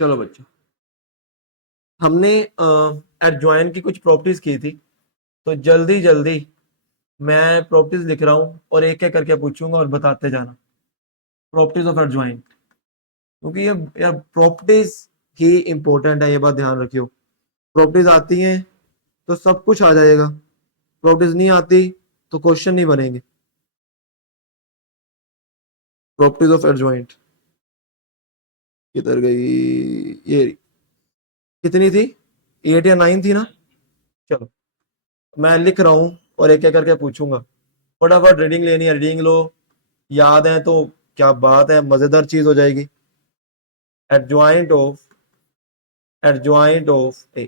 चलो बच्चों, हमने एडजॉइन की कुछ प्रॉपर्टीज की थी, तो जल्दी जल्दी मैं प्रॉपर्टीज लिख रहा हूँ और एक एक करके पूछूंगा और बताते जाना। प्रॉपर्टीज ऑफ एडजॉइन, क्योंकि ये यार प्रॉपर्टीज ही इंपॉर्टेंट है, ये बात ध्यान रखियो। प्रॉपर्टीज आती हैं तो सब कुछ आ जाएगा, प्रॉपर्टीज नहीं आती तो क्वेश्चन नहीं बनेंगे। प्रॉपर्टीज ऑफ एडजॉइंट किधर गई? ये कितनी थी? 8 या 9 थी ना? चलो, मैं लिख रहा हूँ और एक एक करके पूछूंगा। फटाफट रीडिंग लेनी है, रीडिंग लो। याद है तो क्या बात है, मजेदार चीज हो जाएगी। Adjoint of A.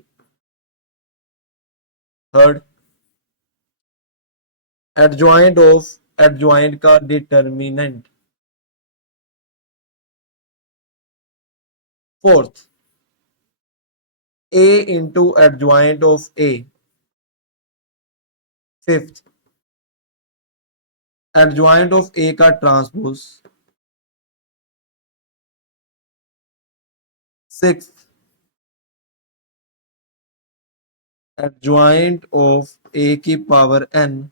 Third, adjoint का determinant. Fourth, A into adjoint of A. Fifth, adjoint of A का transpose. Sixth, adjoint of A की power N.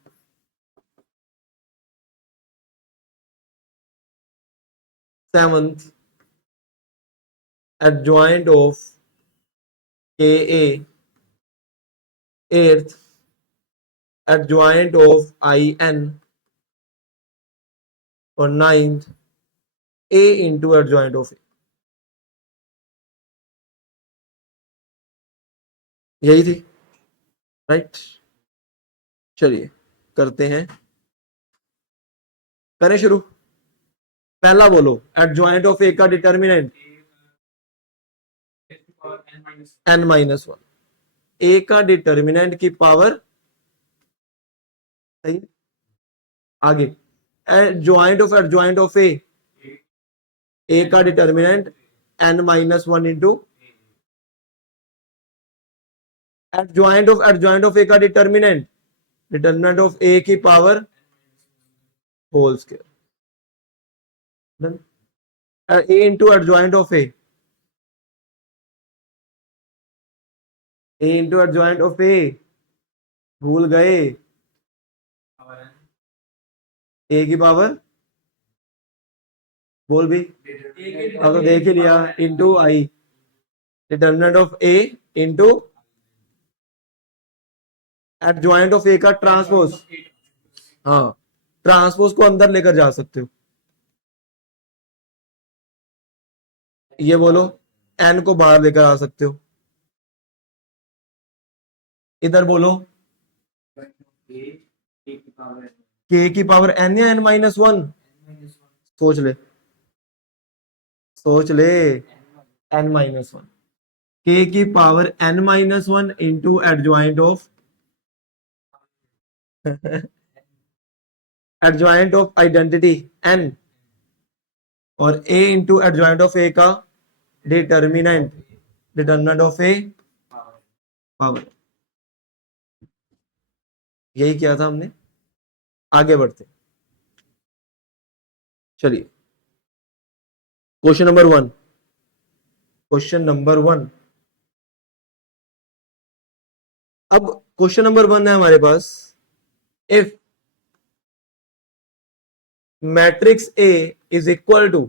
Seventh, adjoint of K A. Eighth, adjoint of I N. और ninth, A into adjoint of A. यही थी, right? चलिए करते हैं, करें शुरू। पहला बोलो, एडजॉइंट ऑफ ए का डिटर्मिनेंट एन माइनस वन। ए का डिटर्मिनेंट की पावर, सही। आगे, एडजॉइंट ऑफ ए का determinant n minus one into adjoint of A का डिटर्मिनेंट ऑफ ए की power whole square. A into adjoint of into adjoint of A. भूल गए? ए की पावर, बोल भी, अब तो देख ही लिया। Into I, determinant of A into adjoint of A का ट्रांसपोज। हाँ, ट्रांसपोज को अंदर लेकर जा सकते हो। ये बोलो, एन को बाहर लेकर आ सकते हो। इधर बोलो, के की पावर एन या एन माइनस वन। सोच ले, सोच ले। एन माइनस वन, के की power n minus one into adjoint of adjoint of identity n, और A into adjoint of A का determinant determinant of A power. यही किया था हमने। आगे बढ़ते, चलिए। Question number one, question number one. अब क्वेश्चन नंबर वन है हमारे पास, if matrix A is equal to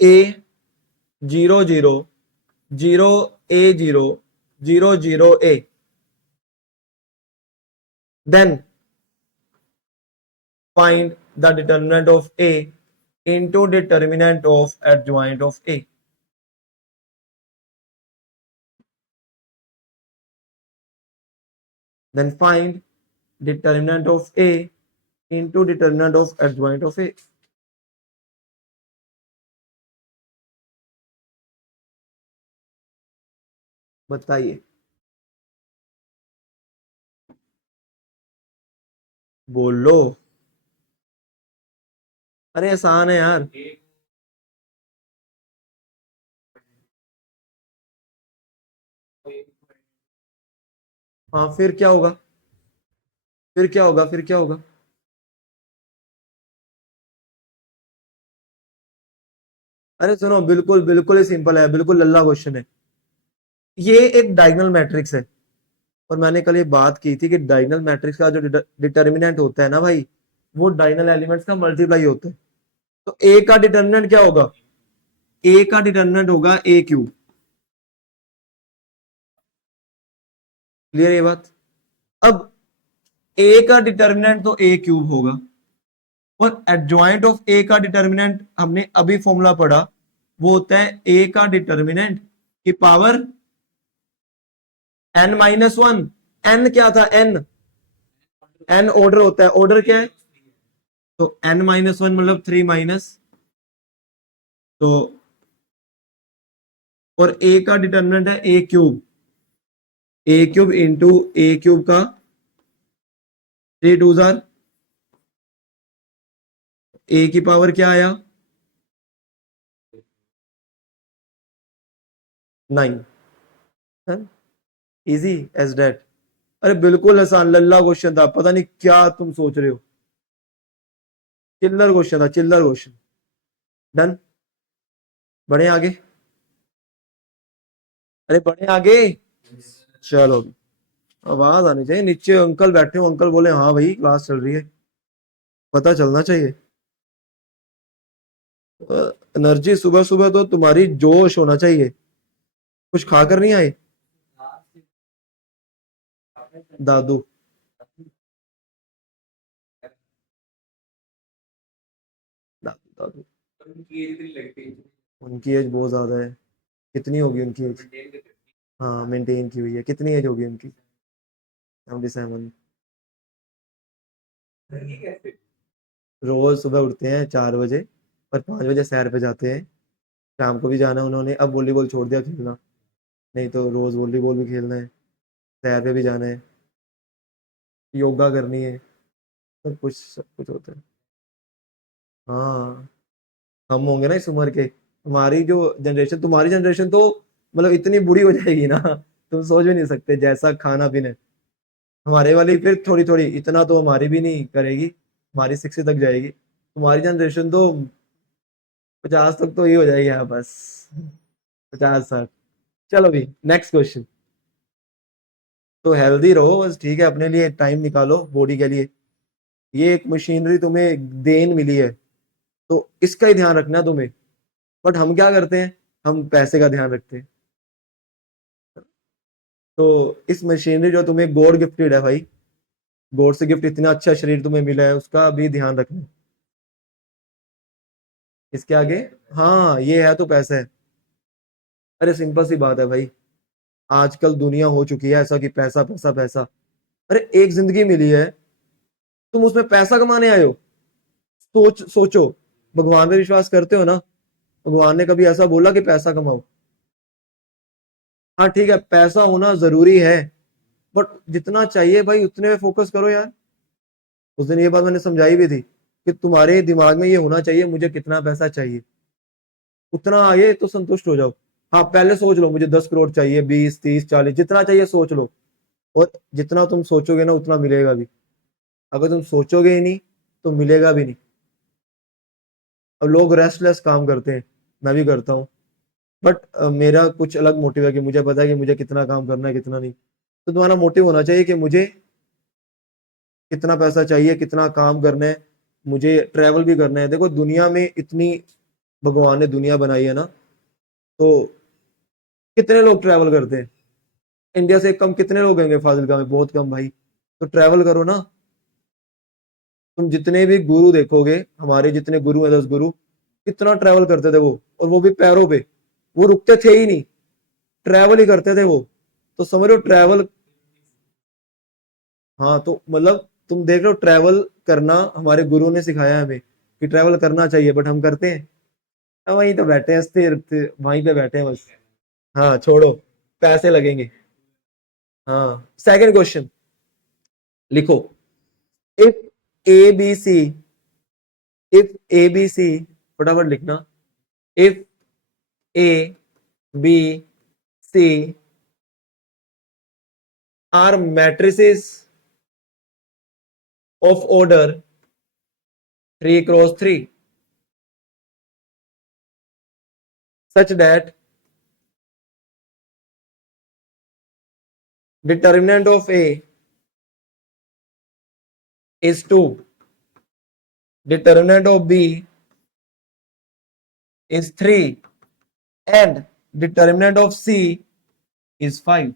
A zero zero zero A zero zero zero A, then find the determinant of A into determinant of adjoint of A. Then find determinant of A into determinant of adjoint of A. बताइए, बोलो। अरे आसान है यार। हाँ, फिर क्या होगा? फिर क्या होगा? फिर क्या होगा? अरे सुनो, बिल्कुल बिल्कुल ही सिंपल है, बिल्कुल लल्ला क्वेश्चन है। ये एक डायगोनल मैट्रिक्स है, और मैंने कल ये बात की थी कि डायगोनल मैट्रिक्स का जो डिटर्मिनेंट होता है ना भाई, वो डायगोनल एलिमेंट्स का मल्टीप्लाई होता है। तो ए का डिटर्मिनेंट क्या होगा? ए का डिटर्मिनेंट होगा ए क्यूब। क्लियर ये बात? अब ए का डिटर्मिनेंट तो ए क्यूब होगा, और एडजॉइंट ऑफ ए का डिटर्मिनेंट हमने अभी फॉर्मूला पढ़ा, वो होता है ए का डिटर्मिनेंट की पावर n-1। n क्या था? n ऑर्डर होता है, ऑर्डर क्या है? तो n-1 मतलब 3 माइनस, तो और ए का डिटर्मिनेंट है A cube. A cube into A cube का 3 2 ए की पावर क्या आया? 9। Easy as that. अरे बिल्कुल आसान लल्ला क्वेश्चन था, पता नहीं क्या तुम सोच रहे हो। चिल्लर क्वेश्चन था, चिल्लर क्वेश्चन। डन। बढ़े आगे। अरे बढ़े आगे। चलो, आवाज आनी चाहिए, नीचे अंकल बैठे हो, अंकल बोले हाँ भाई क्लास चल रही है, पता चलना चाहिए। एनर्जी सुबह सुबह तो तुम्हारी जोश होना चाहिए। कुछ खाकर नहीं आए? दादू। दादू दादू। उनकी एज बहुत ज्यादा है। कितनी होगी उनकी एज? हाँ मेंटेन की हुई है, कितनी एज होगी उनकी? 77। रोज सुबह उठते हैं 4 बजे, और 5 बजे सैर पे जाते हैं। शाम को भी जाना है उन्होंने, अब वॉलीबॉल छोड़ दिया खेलना, नहीं तो रोज वॉलीबॉल भी खेलना है, सैर पे भी जाना है, योगा करनी है, सब कुछ होता है। हाँ, हम होंगे ना इस उम्र के, हमारी जो जनरेशन, तुम्हारी जनरेशन तो मतलब इतनी बुरी हो जाएगी ना, तुम सोच भी नहीं सकते जैसा खाना पीना है। हमारे वाली फिर थोड़ी थोड़ी, इतना तो हमारी भी नहीं करेगी, हमारी 60 तक जाएगी, तुम्हारी जनरेशन तो 50 तक तो ही हो जाएगी, हाँ बस 50 60। चलो भी नेक्स्ट क्वेश्चन। तो हेल्दी रहो बस, ठीक है, अपने लिए टाइम निकालो बॉडी के लिए। ये एक मशीनरी तुम्हें देन मिली है, तो इसका ही ध्यान रखना है तुम्हें। बट हम क्या करते हैं, हम पैसे का ध्यान रखते हैं। तो इस मशीनरी जो तुम्हें गॉड गिफ्टेड है भाई, गॉड से गिफ्ट इतना अच्छा शरीर तुम्हें मिला है, उसका भी ध्यान रखना। इसके आगे, हाँ ये है तो पैसा है। अरे सिंपल सी बात है भाई, आजकल दुनिया हो चुकी है ऐसा कि पैसा पैसा पैसा। अरे एक जिंदगी मिली है, तुम उसमें पैसा कमाने आए हो? सोचो, भगवान पे विश्वास करते हो ना? भगवान ने कभी ऐसा बोला कि पैसा कमाओ? हाँ ठीक है, पैसा होना जरूरी है, बट जितना चाहिए भाई उतने में फोकस करो यार। उस दिन ये बात मैंने समझाई भी थी कि तुम्हारे दिमाग में ये होना चाहिए, मुझे कितना पैसा चाहिए, उतना आए तो संतुष्ट हो जाओ। हाँ पहले सोच लो, मुझे 10 करोड़ चाहिए, 20 30 40 जितना चाहिए सोच लो, और जितना तुम सोचोगे ना उतना मिलेगा भी। अगर तुम सोचोगे ही नहीं तो मिलेगा भी नहीं। अब लोग रेस्टलेस काम करते हैं, मैं भी करता हूँ, बट मेरा कुछ अलग मोटिव है कि मुझे पता है कि मुझे कितना काम करना है कितना नहीं। तो तुम्हारा मोटिव होना चाहिए कि मुझे कितना पैसा चाहिए, कितना काम करना है, मुझे ट्रैवल भी करना है। देखो दुनिया में इतनी, भगवान ने दुनिया बनाई है ना, तो कितने लोग ट्रैवल करते हैं? इंडिया से कम कितने लोग होंगे फाजिलका में? बहुत कम भाई। तो ट्रैवल करो ना। तुम जितने भी गुरु देखोगे, हमारे जितने गुरु हैं 10 गुरु, कितना ट्रैवल करते थे वो, और वो भी पैरों पे, वो रुकते थे ही नहीं, ट्रैवल ही करते थे वो। तो समझ लो ट्रैवल। हाँ तो मतलब तुम देख रहे हो, ट्रैवल करना हमारे गुरु ने सिखाया है हमें कि ट्रैवल करना चाहिए, बट हम करते हैं? हम वहीं तो बैठे हैं, स्थिर स्थिर वहीं पे बैठे हैं बस। हाँ छोड़ो, पैसे लगेंगे। हाँ सेकंड क्वेश्चन लिखो। If A B C, if A B C, फटाफट लिखना। If A B C are matrices of order 3 × 3, such that determinant of A is 2, determinant of B is 3, and determinant of C is 5.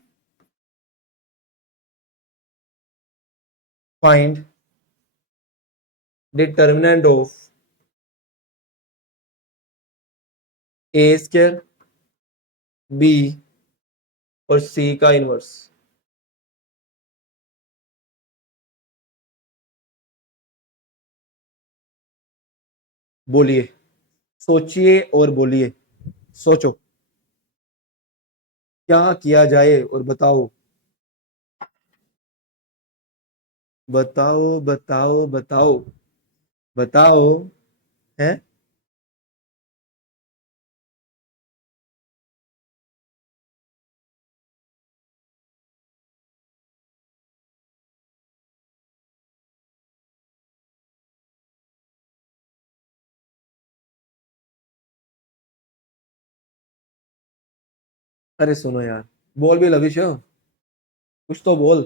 Find determinant of A square, B और C का inverse. बोलिए, सोचिए और बोलिए। सोचो क्या किया जाए और बताओ, बताओ बताओ बताओ बताओ। है अरे सुनो यार, बोल भी लविश हो, कुछ तो बोल,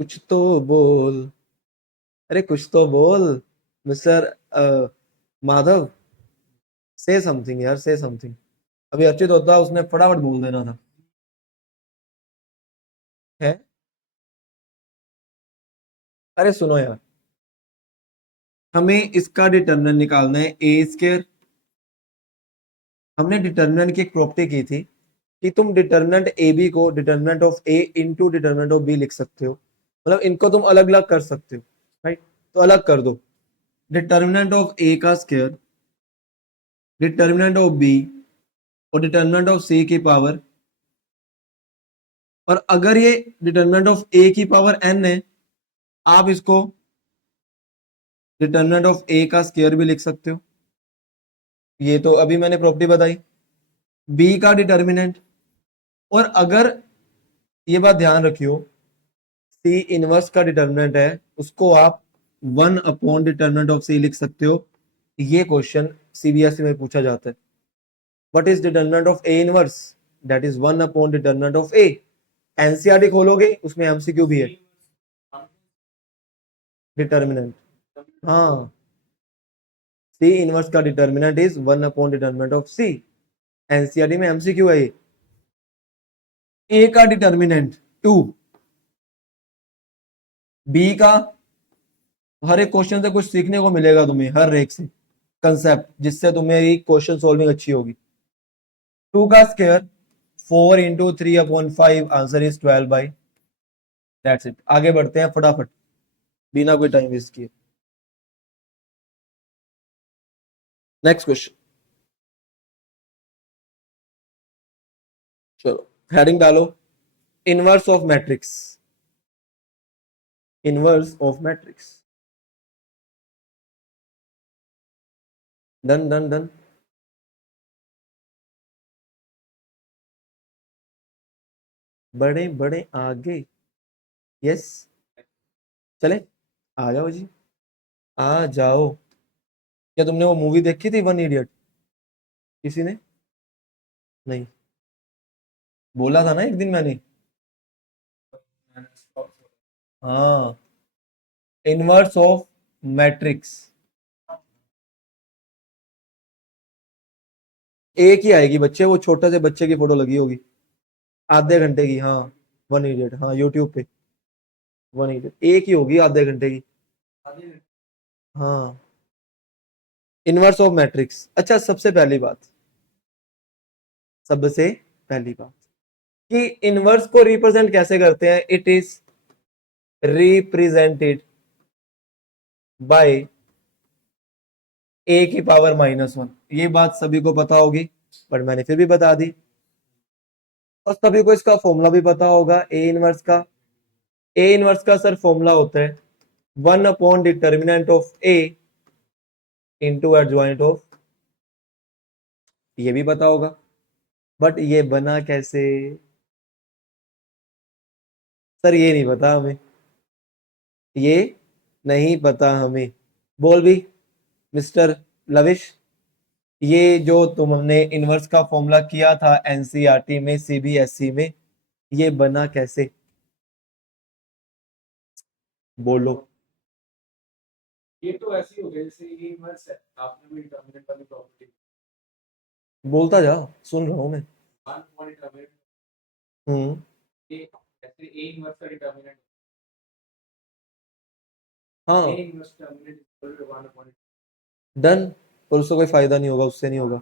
कुछ तो बोल, अरे कुछ तो बोल मिस्टर माधव, से समथिंग यार, से समथिंग। अभी अर्चित होता उसने फटाफट बोल देना था। है अरे सुनो यार, हमें इसका डिटर्मिनेंट निकालना है ए स्क्वायर। हमने डिटर्मिनेंट की एक प्रॉपर्टी की थी कि तुम डिटर्मिनेंट ए बी को determinant of A into determinant of B लिख सकते हो, मतलब इनको तुम अलग अलग कर सकते हो, राइट? तो अलग कर दो, डिटर्मिनेंट ऑफ ए का स्क्वायर, डिटर्मिनेंट ऑफ बी और डिटर्मिनेंट ऑफ सी की पावर। और अगर ये डिटर्मिनेंट ऑफ ए की पावर एन है, आप इसको डिटर्मिनेंट ऑफ ए का स्क्वायर भी लिख सकते हो। ये तो अभी मैंने प्रॉपर्टी बताई। बी का डिटर्मिनेंट, और अगर ये बात ध्यान रखियो, सी इनवर्स का डिटर्मिनेंट है, उसको आप 1 अपॉन डिटर्मिनेंट ऑफ सी लिख सकते हो। ये क्वेश्चन सीबीएसई में पूछा जाता है। What is determinant of A inverse? That is 1 upon determinant of A. NCERT खोलोगे, उसमें एमसीक्यू भी है। डिटर्मिनेंट, हाँ, सी इनवर्स का determinant is 1 upon determinant of C. NCERT में एमसीक्यू है ये। ए का डिटर्मिनेंट 2, बी का, हर एक क्वेश्चन से कुछ सीखने को मिलेगा तुम्हें, हर एक से कंसेप्ट, जिससे तुम्हें क्वेश्चन सॉल्विंग अच्छी होगी। 2 का square 4 into 3/5, answer is 12 by. That's it. आगे बढ़ते हैं फटाफट, बिना कोई टाइम वेस्ट किए। नेक्स्ट क्वेश्चन, चलो हेडिंग डालो, inverse of matrix. Inverse of matrix, done done done. बड़े बड़े आगे, यस, चले, आ जाओ जी, आ जाओ। क्या तुमने वो मूवी देखी थी 1 इडियट? किसी ने नहीं, बोला था ना एक दिन मैंने। हाँ, इनवर्स ऑफ मैट्रिक्स एक ही आएगी बच्चे, वो छोटे से बच्चे की फोटो लगी होगी, आधे घंटे की। हाँ, 1 इडियट, हाँ यूट्यूब पे 1 इडियट एक ही होगी, आधे घंटे की। हाँ, इनवर्स ऑफ मैट्रिक्स। अच्छा, सबसे पहली बात कि इनवर्स को रिप्रेजेंट कैसे करते हैं। इट इज रिप्रेजेंटेड बाय ए की पावर -1। ये बात सभी को पता होगी, बट मैंने फिर भी बता दी। और सभी को इसका फॉर्मूला भी पता होगा ए इनवर्स का। ए इनवर्स का सर फॉर्मूला होता है 1 upon determinant of A into adjoint of, ये भी पता होगा। बट ये बना कैसे, सर ये नहीं पता हमें, ये नहीं पता हमें। बोल भी मिस्टर लविश, ये जो तुमने इनवर्स का फॉर्मूला किया था एनसीईआरटी में, सीबीएसई में, ये बना कैसे? बोलो। ये तो ऐसे ही हो गया जैसे ये इन्वर्स है, आपने भी डिटरमिनेंट वाली प्रॉपर्टी बोलता जा, सुन रहा हूं मैं। One for determinant hmm. A, ऐसे ए इन्वर्स का डिटरमिनेंट ए हाँ। Inverse determinant equal to one upon done. और उससे कोई फायदा नहीं होगा, उससे नहीं होगा।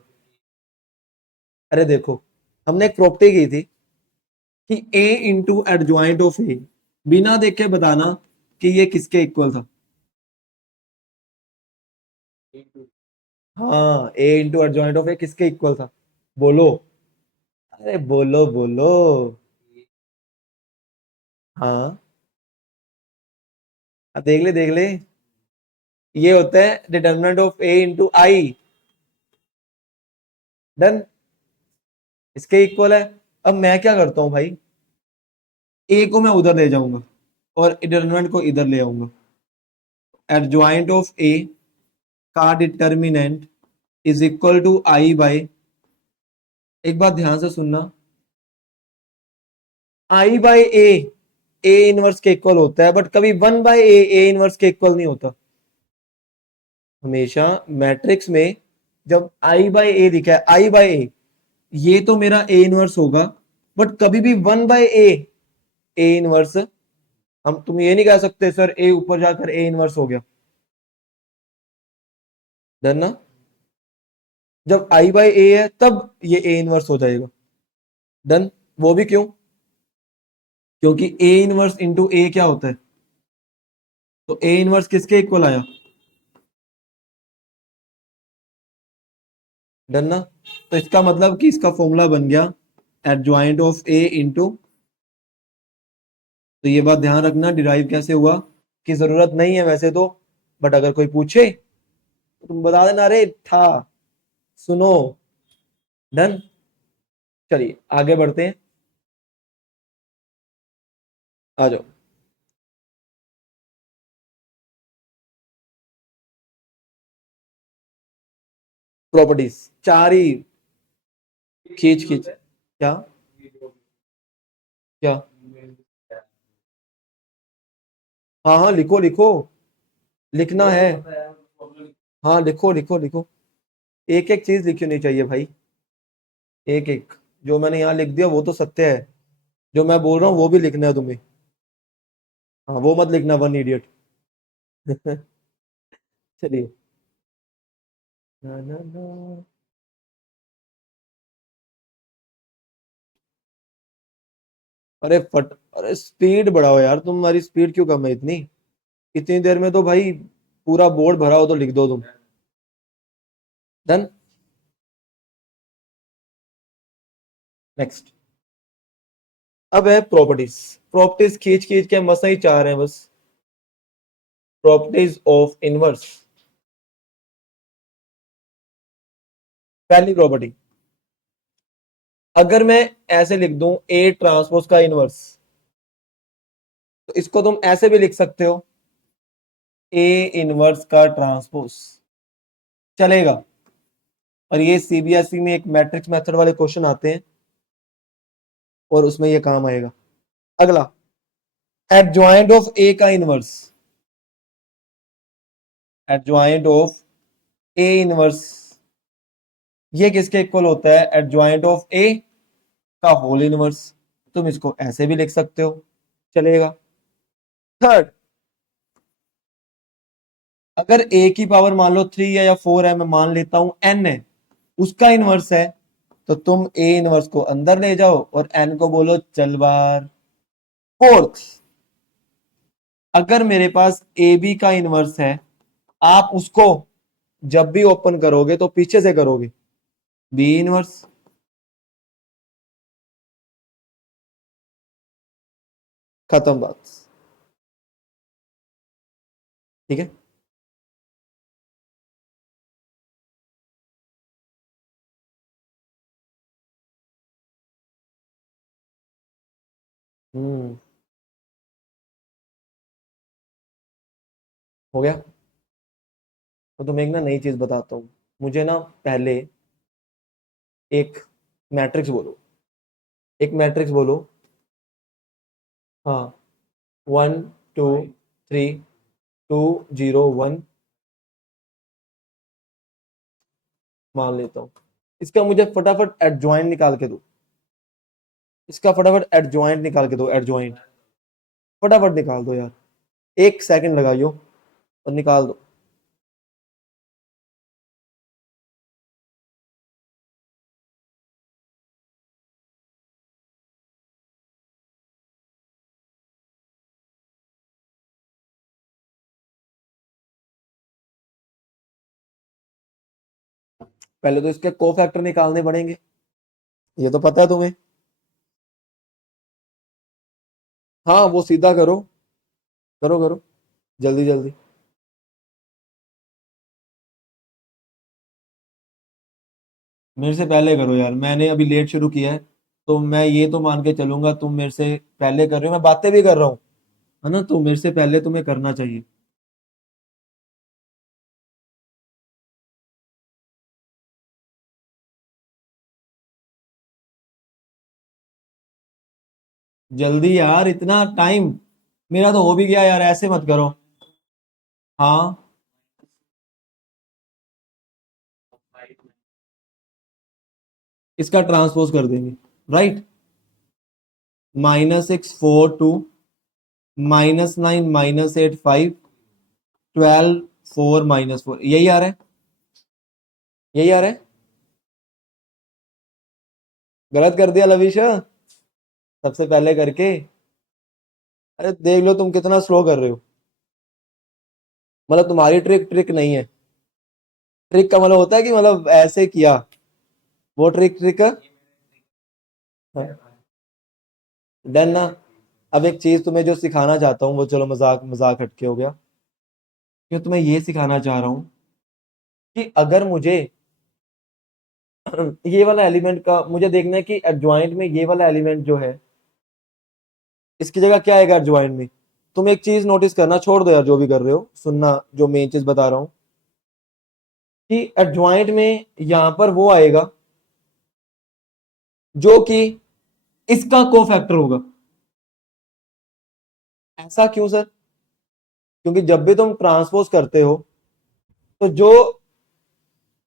अरे देखो, हमने एक प्रॉपर्टी की थी कि ए इंटू एडजॉइंट ऑफ ए, बिना देखे बताना कि ये किसके इक्वल था। ए टू हाँ, ए इंटू एडजॉइंट ऑफ ए किसके इक्वल था? बोलो। अरे बोलो बोलो। हाँ, देख ले देख ले। ये होता है determinant of A into I. Done. इसके इक्वल है। अब मैं क्या करता हूं भाई, ए को मैं उधर ले जाऊंगा और डिटर्मिनेंट को इधर ले आऊंगा। एडजॉइंट ऑफ ए का determinant is equal to I by, एक बात ध्यान से सुनना, आई बाई ए इनवर्स के इक्वल होता है, बट कभी वन बाई ए इनवर्स के इक्वल नहीं होता। हमेशा मैट्रिक्स में जब आई बाई ए लिखा है, आई बाई ए, ये तो मेरा ए इनवर्स होगा, बट कभी भी वन बाई ए इनवर्स, हम तुम ये नहीं कह सकते सर ए ऊपर जाकर ए इनवर्स हो गया। डन ना? जब आई बाई ए है तब ये ए इनवर्स हो जाएगा। डन। वो भी क्यों? क्योंकि ए इनवर्स इंटू ए क्या होता है? तो ए इनवर्स किसके इक्वल आया? डन ना? तो इसका मतलब कि इसका फॉर्मूला बन गया एडजॉइंट ऑफ ए इंटू, तो ये बात ध्यान रखना डिराइव कैसे हुआ की जरूरत नहीं है वैसे तो, बट अगर कोई पूछे तो तुम बता देना, अरे था। सुनो। डन। चलिए आगे बढ़ते हैं। आ जाओ। प्रॉपर्टीज चार ही, खींच खींच। क्या? क्या? हाँ हाँ, लिखो लिखो, लिखना है। हाँ लिखो लिखो लिखो। एक एक चीज लिखी नहीं चाहिए भाई, एक एक। जो मैंने यहाँ लिख दिया वो तो सत्य है, जो मैं बोल रहा हूँ वो भी लिखना है तुम्हें। हाँ, वो मत लिखना वन इडियट। चलिए। ना ना ना। अरे फट, अरे स्पीड बढ़ाओ यार, तुम्हारी स्पीड क्यों कम है इतनी? इतनी देर में तो भाई पूरा बोर्ड भरा हो तो लिख दो तुम। डन। नेक्स्ट। अब है प्रॉपर्टीज। प्रॉपर्टीज खींच खींच के मसा ही चाह रहे हैं बस। Properties of inverse. पहली प्रॉपर्टी, अगर मैं ऐसे लिख दूं ए ट्रांसपोज का इनवर्स, तो इसको तुम ऐसे भी लिख सकते हो, ए इनवर्स का ट्रांसपोज, चलेगा। और ये सीबीएसई में एक मैट्रिक्स मेथड वाले क्वेश्चन आते हैं और उसमें ये काम आएगा। अगला, एडजॉइंट ऑफ ए का inverse, adjoint of A inverse, ये किसके इक्वल होता है? एडजॉइंट ऑफ ए का होल इनवर्स। तुम इसको ऐसे भी लिख सकते हो, चलेगा। थर्ड, अगर ए की पावर मान लो 3 है या 4 है, मैं मान लेता हूं एन है, उसका इनवर्स है, तो तुम ए इनवर्स को अंदर ले जाओ और एन को बोलो चल बार। फोर्थ, अगर मेरे पास ए बी का इनवर्स है, आप उसको जब भी ओपन करोगे तो पीछे से करोगे, बी इनवर्स। खत्म बात। ठीक है। हम्म। हो गया। तो तुम्हें एक ना नई चीज बताता हूँ। मुझे ना पहले एक मैट्रिक्स बोलो, एक मैट्रिक्स बोलो। हाँ, 1 2 3 2 0 1 मान लेता हूँ। इसका मुझे फटाफट एडजॉइंट निकाल के दो, इसका फटाफट एडजॉइंट निकाल के दो, एडजॉइंट फटाफट निकाल दो यार, 1 सेकंड लगाइयो और निकाल दो। पहले तो इसके कोफैक्टर निकालने पड़ेंगे, ये तो पता है तुम्हें। हाँ वो सीधा करो, करो करो, जल्दी जल्दी। मेरे से पहले करो यार, मैंने अभी लेट शुरू किया है, तो मैं ये तो मान के चलूंगा तुम मेरे से पहले कर रहे हो, मैं बातें भी कर रहा हूँ, है ना, तो मेरे से पहले तुम्हें करना चाहिए। जल्दी यार, इतना टाइम, मेरा तो हो भी गया यार, ऐसे मत करो। हाँ, इसका ट्रांसपोज कर देंगे, राइट। -6 4 2 -9 -8 5 12 4 -4, यही आ रहा है, यही आ रहा है। गलत कर दिया लविश, सबसे पहले करके। अरे देख लो तुम कितना स्लो कर रहे हो, मतलब तुम्हारी ट्रिक ट्रिक नहीं है। ट्रिक का मतलब होता है कि मतलब ऐसे किया, वो ट्रिक ट्रिक है। डन ना। अब एक चीज तुम्हें जो सिखाना चाहता हूँ, वो चलो मजाक मजाक हटके हो गया, कि तुम्हें ये सिखाना चाह रहा हूँ कि अगर मुझे ये वाला एलिमेंट का मुझे देखना है कि एडजॉइंट में ये वाला एलिमेंट जो है, इसकी जगह क्या आएगा एडजॉइंट में। तुम एक चीज नोटिस करना, छोड़ दो यार जो भी कर रहे हो, सुनना जो मेन चीज बता रहा हूँ, कि एडजॉइंट में यहां पर वो आएगा जो कि इसका कोफैक्टर होगा। ऐसा क्यों सर? क्योंकि जब भी तुम ट्रांसपोज करते हो, तो जो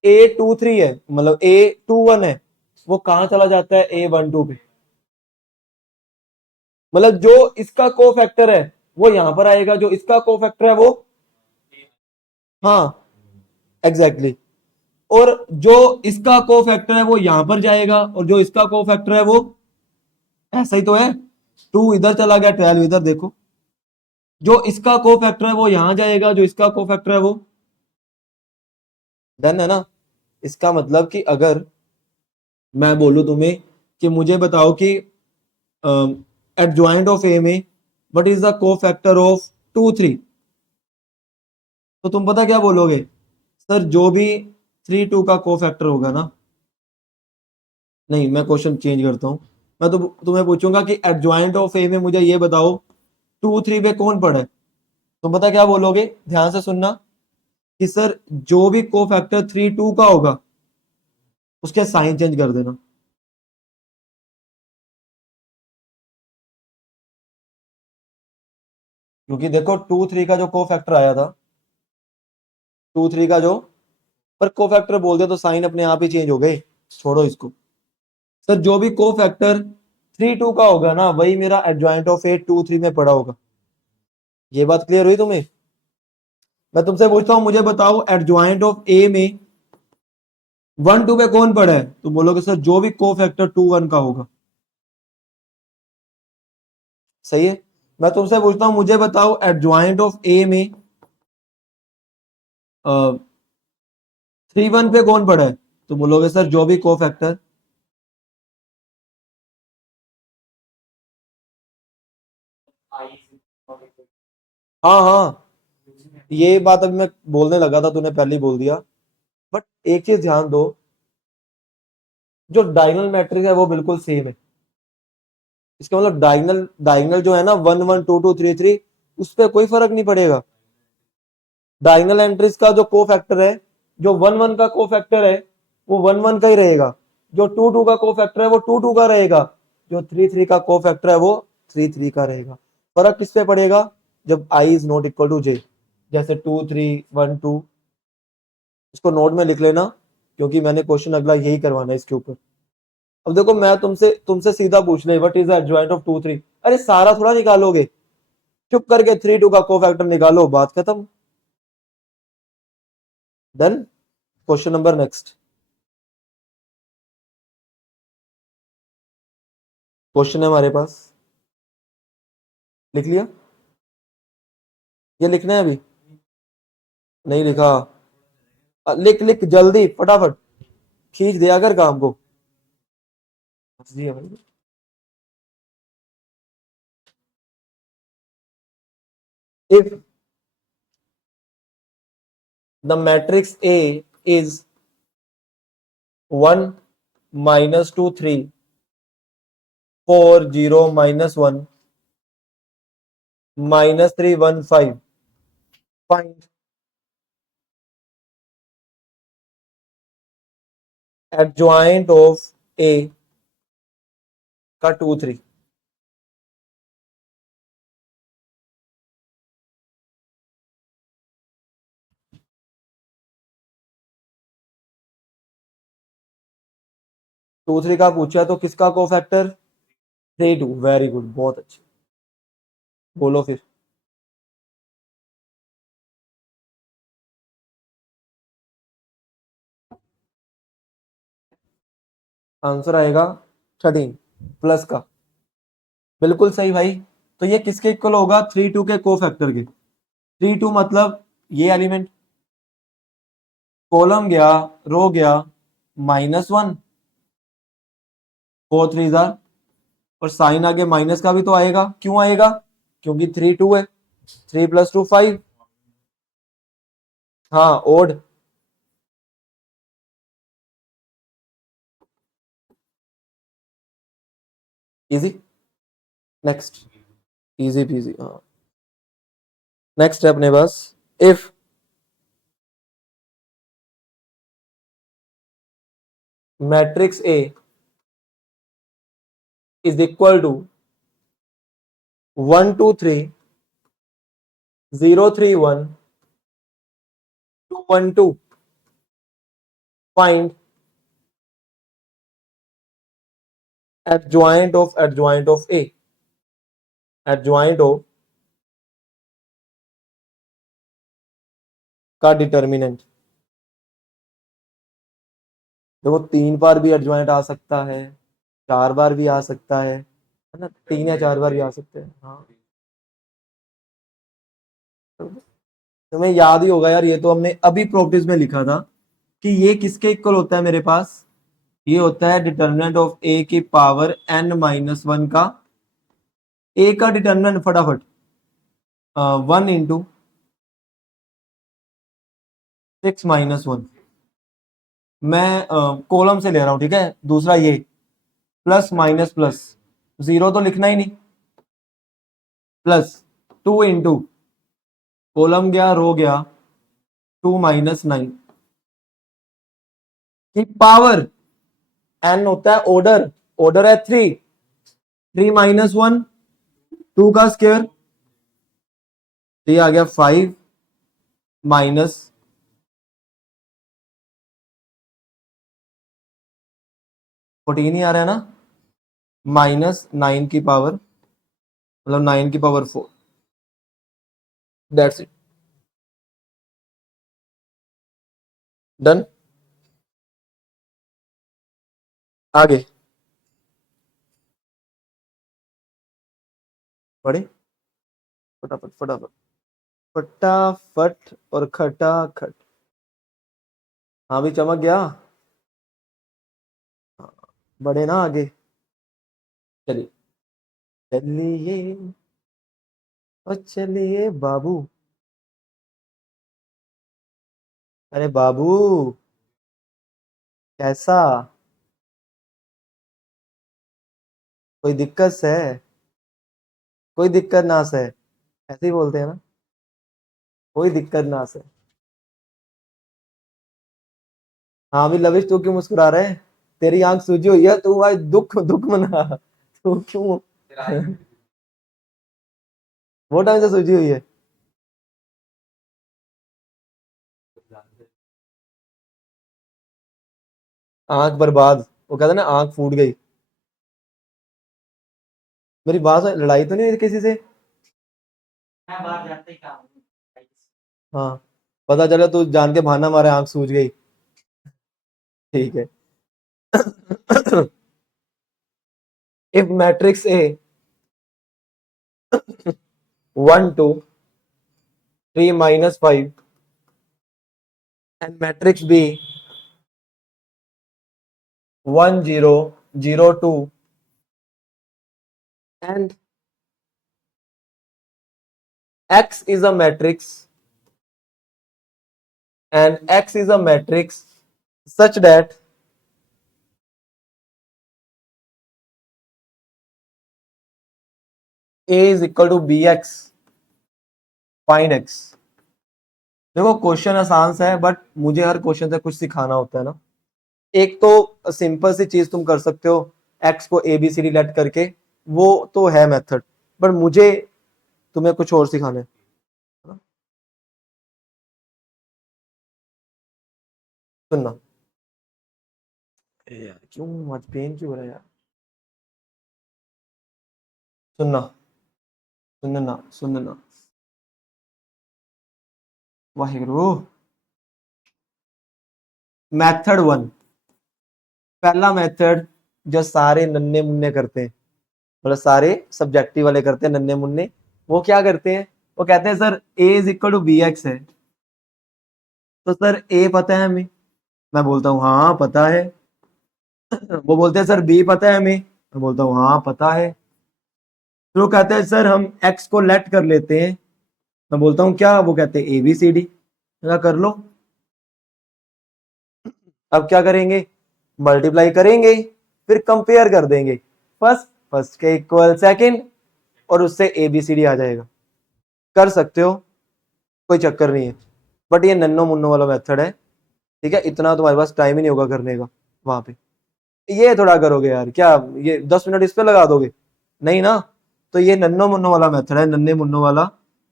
A23 है, मतलब A21 है, वो कहां चला जाता है A12 पे, मतलब जो इसका कोफैक्टर है वो यहां पर आएगा, जो इसका कोफैक्टर है वो, हाँ एग्जैक्टली exactly। और जो इसका कोफैक्टर है वो यहां पर जाएगा, और जो इसका कोफैक्टर है वो, ऐसा ही तो है, 2 इधर चला गया, 12 इधर देखो, जो इसका कोफैक्टर है वो यहां जाएगा, जो इसका कोफैक्टर है वो, डन है ना। इसका मतलब कि अगर मैं बोलूं तुम्हें कि मुझे बताओ कि एडजॉइंट ऑफ ए में what is the cofactor of 2 3, तो तुम पता क्या बोलोगे, सर जो भी 3 2 का कोफैक्टर होगा ना, नहीं मैं क्वेश्चन चेंज करता हूँ, मैं तो तुम्हें पूछूंगा कि एडजॉइंट ऑफ ए में मुझे ये बताओ 2 3 पे कौन पड़ा है, तुम पता क्या बोलोगे, ध्यान से सुनना, कि सर जो भी कोफैक्टर 3 2 का होगा उसके साइन चेंज कर देना। क्योंकि देखो 2 3 का जो कोफैक्टर आया था, 2 3 का जो, पर कोफैक्टर बोल दिया तो साइन अपने आप ही चेंज हो गए, छोड़ो इसको। सर जो भी कोफैक्टर 3 2 का होगा ना, वही मेरा एडजॉइंट ऑफ ए 2 3 में पड़ा होगा। ये बात क्लियर हुई तुम्हें? मैं तुमसे पूछता हूं, मुझे बताओ एडजॉइंट ऑफ ए में 1 2 पे कौन पड़ा है, तो बोलोगे सर जो भी कोफैक्टर 2 1 का होगा। सही है। मैं तुमसे पूछता हूं, मुझे बताओ एडजॉइंट ऑफ ए में 3 1 पे कौन पड़ा है, तो बोलोगे सर जो भी कोफैक्टर, हाँ हाँ, ये बात अभी मैं बोलने लगा था, तूने पहले ही बोल दिया। बट एक चीज ध्यान दो, जो डायगोनल मैट्रिक्स है वो बिल्कुल सेम है। इसका मतलब डायगोनल डायगोनल जो है ना, 1 1 2 2 3 3, उस पर कोई फर्क नहीं पड़ेगा। डायगोनल एंट्रीज का जो कोफैक्टर है जो 1 1 का कोफैक्टर है वो 1 1 का ही रहेगा, जो 2 2 का कोफैक्टर है वो 2 2 का रहेगा, जो 3 3 का कोफैक्टर है वो 3 3 का रहेगा। फर्क किस पे पड़ेगा, जब i is not equal to j, जैसे 2 3 1 2। इसको नोट में लिख लेना, क्योंकि मैंने क्वेश्चन अगला यही करवाना है इसके ऊपर। अब देखो मैं तुमसे तुमसे सीधा पूछ ले what is the adjoint of 2 3, अरे सारा थोड़ा निकालोगे, चुप करके 3 2 का कोफैक्टर निकालो, बात खत्म। Then question number next, question है हमारे पास, लिख लिया, ये लिखना है अभी, नहीं लिखा, लिख लिख जल्दी फटाफट, खींच दिया कर काम को। जी है भाई। if the matrix A is 1 minus 2 3 4 0 minus 1 minus 3 1 5, find adjoint of A का 2 3। 2 3 का पूछा तो किसका कोफैक्टर, 3 2, वेरी गुड, बहुत अच्छे, बोलो फिर। आंसर आएगा 13 प्लस का, बिल्कुल सही भाई। तो ये किसके इक्वल होगा, 3 2 के कोफैक्टर के। 3 2 मतलब ये एलिमेंट, कॉलम गया, रो गया, -1 4 3 जार, और साइन आगे माइनस का भी तो आएगा, क्यों आएगा, क्योंकि 3 2 है, 3 + 2 5, हाँ odd. Easy, next, easy peasy, हाँ। नेक्स्ट है अपने पास, if matrix A is equal to 1 2 3 0 3 1 2 1 2, find adjoint of A, adjoint of का डिटर्मिनेंट। देखो 3 बार भी एडजॉइंट आ सकता है, 4 बार भी आ सकता है ना, 3 या 4 बार भी आ सकते हैं, हाँ। तुम्हें याद ही होगा यार, ये तो हमने अभी प्रॉपर्टीज में लिखा था कि ये किसके इक्वल होता है मेरे पास, ये होता है डिटर्मिनेंट ऑफ ए की पावर n-1 का, ए का डिटर्मिनेंट फटाफट 1 इंटू 6 - 1, मैं कॉलम से ले रहा हूं, ठीक है। दूसरा ये प्लस माइनस प्लस, जीरो तो लिखना ही नहीं, प्लस 2 इंटू कॉलम गया, रो गया, 2 - 9 की पावर, एन होता है ऑर्डर, ऑर्डर है 3, 3 - 1 2 का स्क्वायर, ये आ गया 5 माइनस 14 ही आ रहा है ना, -9 की पावर, मतलब 9 की पावर 4, दैट्स इट, डन। आगे बढ़े, फटाफट फटाफट फटाफट और खटाखट, हाँ भी चमक गया, बढ़े ना आगे, चलिए चलिए और चलिए बाबू, अरे बाबू कैसा, कोई दिक्कत से, कोई दिक्कत ना से, ऐसे ही बोलते हैं ना, कोई दिक्कत ना से। हाँ भी लविश, तू क्यों मुस्कुरा रहा है? तेरी आंख सूजी हुई है, तू भाई दुख दुख मना। तू क्यों? वो टाइम से सूजी हुई है। आंख बर्बाद, वो कहते हैं ना आंख फूट गई। मेरी बात है, लड़ाई तो नहीं हुई किसी से? हाँ, पता चला तू जान के बहाना मारे आंख सूज गई। ठीक है। If matrix A 1 2 3 - 5 and matrix B 1 0 0 2 and X is a matrix and X is a matrix such that A is equal to BX, find X। देखो क्वेश्चन आसान सा है, बट मुझे हर क्वेश्चन से कुछ सिखाना होता है ना। एक तो सिंपल सी चीज तुम कर सकते हो, एक्स को A B C D let करके, वो तो है मेथड, पर मुझे तुम्हें कुछ और सिखाना है। सुनना यार, क्यों मत पेन क्यों हो रहा है यार? सुनना सुनना सुनना, वाहिगुरु। मेथड 1, पहला मेथड जो सारे नन्हे मुन्ने करते हैं, मतलब सारे सब्जेक्टिव वाले करते हैं नन्हे मुन्ने, वो क्या करते हैं? वो कहते हैं sir A is equal to B x है, तो सर ए पता है हमें। मैं बोलता हूँ हाँ पता है। वो बोलते हैं सर बी पता है हमें। मैं बोलता हूँ हाँ पता है। फिर वो कहते हैं सर हम एक्स को लेट कर लेते हैं। मैं बोलता हूँ क्या? वो कहते हैं ए बी सी डी। क्या कर लो। अब क्या करेंगे? मल्टीप्लाई करेंगे, फिर कंपेयर कर देंगे, फर्स्ट फर्स्ट के इक्वल सेकंड, और उससे ए बी सी डी आ जाएगा। कर सकते हो, कोई चक्कर नहीं है, बट ये नन्नो मुन्नो वाला मेथड है। ठीक है, इतना तुम्हारे पास टाइम ही नहीं होगा करने का वहां पे। ये थोड़ा करोगे यार, क्या ये 10 मिनट इस पे लगा दोगे? नहीं ना। तो ये नन्नो मुन्नो वाला मेथड है, नन्हे मुन्नो वाला।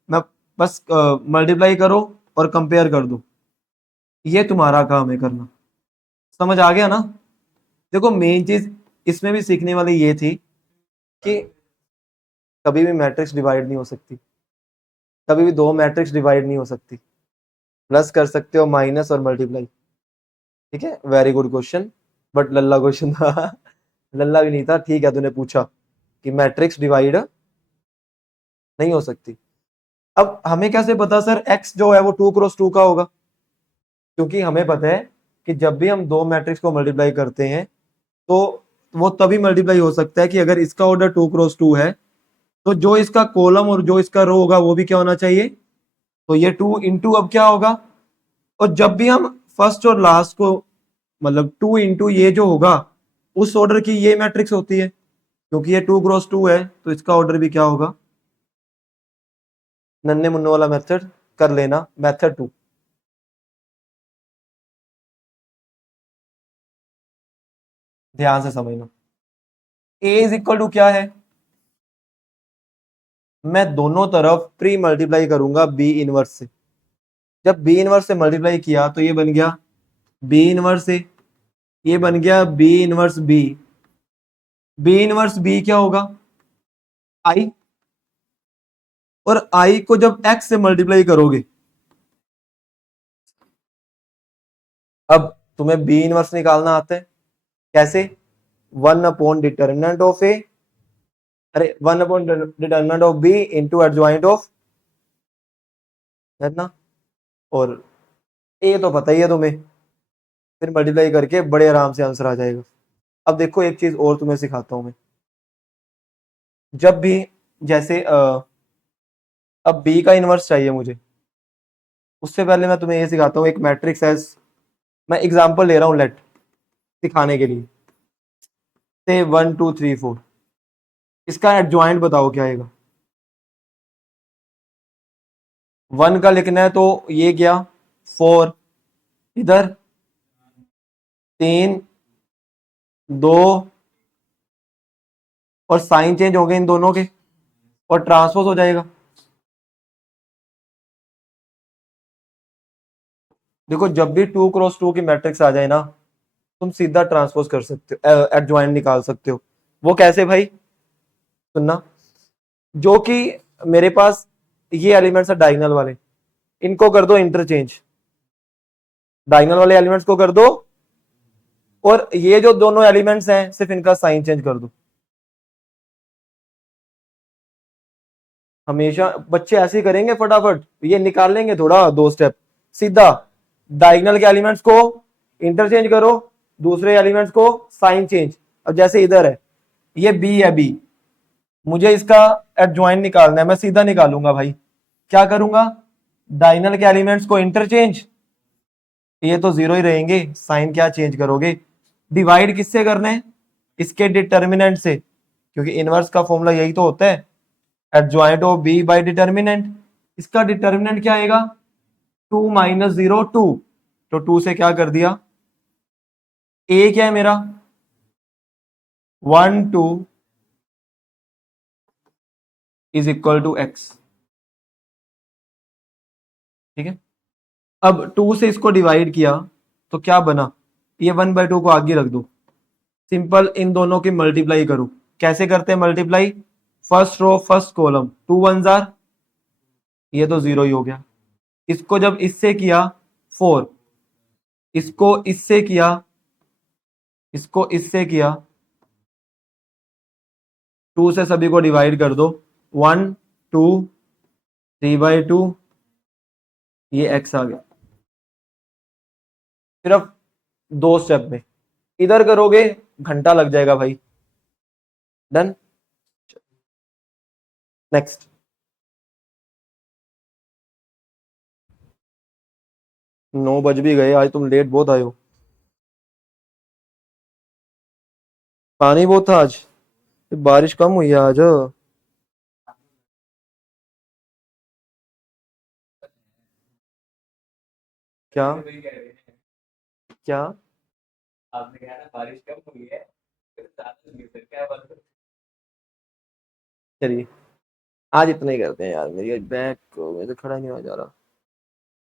मैं बस मल्टीप्लाई करो और कंपेयर कर दो, ये तुम्हारा काम है करना। समझ आ गया ना? देखो मेन चीज इसमें भी सीखने वाली ये थी कि कभी भी मैट्रिक्स डिवाइड नहीं हो सकती, कभी भी दो मैट्रिक्स डिवाइड नहीं हो सकती। प्लस कर सकते हो, माइनस और मल्टीप्लाई। ठीक है, very good question, but Lalla question था। लल्ला भी नहीं था, ठीक है, तूने पूछा कि मैट्रिक्स डिवाइड नहीं हो सकती। अब हमें कैसे पता सर एक्स जो है वो 2 × 2 का होगा? क्योंकि हमें पता है कि जब भी हम दो मैट्रिक्स को मल्टीप्लाई करते हैं, तो वो तभी मल्टीप्लाई हो सकता है कि अगर इसका ऑर्डर 2 × 2 है, तो जो इसका कॉलम और जो इसका रो होगा वो भी क्या होना चाहिए? तो ये 2 × अब क्या होगा? और जब भी हम फर्स्ट और लास्ट को, मतलब 2 × ये जो होगा, उस ऑर्डर की ये मैट्रिक्स होती है। क्योंकि ये 2 × 2 है, तो इसका ऑर्डर भी क्या होगा? नन्हे मुन्ने वाला मेथड कर लेना, मेथड 2। ध्यान से समझना। ए इज इक्वल टू क्या है? मैं दोनों तरफ प्री मल्टीप्लाई करूंगा बी इनवर्स से। जब बी इनवर्स से मल्टीप्लाई किया तो ये बन गया बी इनवर्स ए, ये बन गया B inverse B. B inverse B क्या होगा? आई। और आई को जब एक्स से मल्टीप्लाई करोगे, अब तुम्हें बी इनवर्स निकालना आता है कैसे? 1/डिटर्मिनेंट ऑफ ए, अरे determinant of B into adjoint of, है ना? और ए तो पता ही है तुम्हें, फिर मल्टीप्लाई करके बड़े आराम से आंसर आ जाएगा। अब देखो एक चीज और तुम्हें सिखाता हूं मैं। जब भी जैसे अब बी का इनवर्स चाहिए मुझे, उससे पहले मैं तुम्हें ये सिखाता हूँ। एक मैट्रिक्स है, मैं एग्जांपल ले रहा हूँ लेट, सिखाने के लिए। से 1 2 3 4, इसका एडजॉइंट बताओ क्या आएगा? 1 का लिखना है तो ये गया 4 इधर, 3 2 और साइन चेंज हो गए इन दोनों के और ट्रांसपोज हो जाएगा। देखो जब भी 2 क्रॉस 2 की मैट्रिक्स आ जाए ना, तुम सीधा ट्रांसपोज कर सकते हो, एडजॉइंट निकाल सकते हो। वो कैसे भाई, सुनना। जो कि मेरे पास ये एलिमेंट्स है डायगोनल वाले, इनको कर दो इंटरचेंज, डायगोनल वाले एलिमेंट्स को कर दो, और ये जो दोनों एलिमेंट्स हैं सिर्फ इनका साइन चेंज कर दो। हमेशा बच्चे ऐसे ही करेंगे, फटाफट ये निकाल लेंगे, थोड़ा 2 स्टेप सीधा। डायगोनल के एलिमेंट्स को इंटरचेंज करो, दूसरे एलिमेंट्स को साइन चेंज। अब जैसे इधर है, ये बी है, बी, मुझे इसका एडजॉइंट निकालना है, मैं सीधा निकालूंगा भाई। क्या करूंगा, डायगोनल के एलिमेंट्स को इंटरचेंज, ये तो 0 ही रहेंगे, साइन क्या चेंज करोगे। डिवाइड किससे करना है, इसके डिटर्मिनेंट से, क्योंकि इनवर्स का फॉर्मूला यही तो होता है, adjoint of B by determinant. इसका डिटर्मिनेंट क्या आएगा, 2 - 0 2, तो 2 से क्या कर दिया, ए क्या है मेरा 1 2 इज इक्वल टू एक्स। ठीक है, अब 2 से इसको डिवाइड किया तो क्या बना, ये 1/2 को आगे रख दो, सिंपल इन दोनों की मल्टीप्लाई करो। कैसे करते हैं multiply, first row first column, 2 1 जार, ये तो 0 ही हो गया। इसको जब इससे किया 4, इसको इससे किया, इसको इससे किया, 2 से सभी को डिवाइड कर दो, 1 2 3/2, ये x आ गया। सिर्फ 2 स्टेप में, इधर करोगे घंटा लग जाएगा भाई। Done, next. 9 बज भी गए, आज तुम लेट बहुत आए हो। पानी बहुत था आज, बारिश कम हुई है आज। क्या वही कह रहे हैं। क्या, आपने कहा ना बारिश कम हुई है, फिर ज्यादा हुई है, फिर क्या बात है? चलिए आज इतना ही करते हैं यार, मेरी बैग को मेरे से खड़ा नहीं हो जा रहा।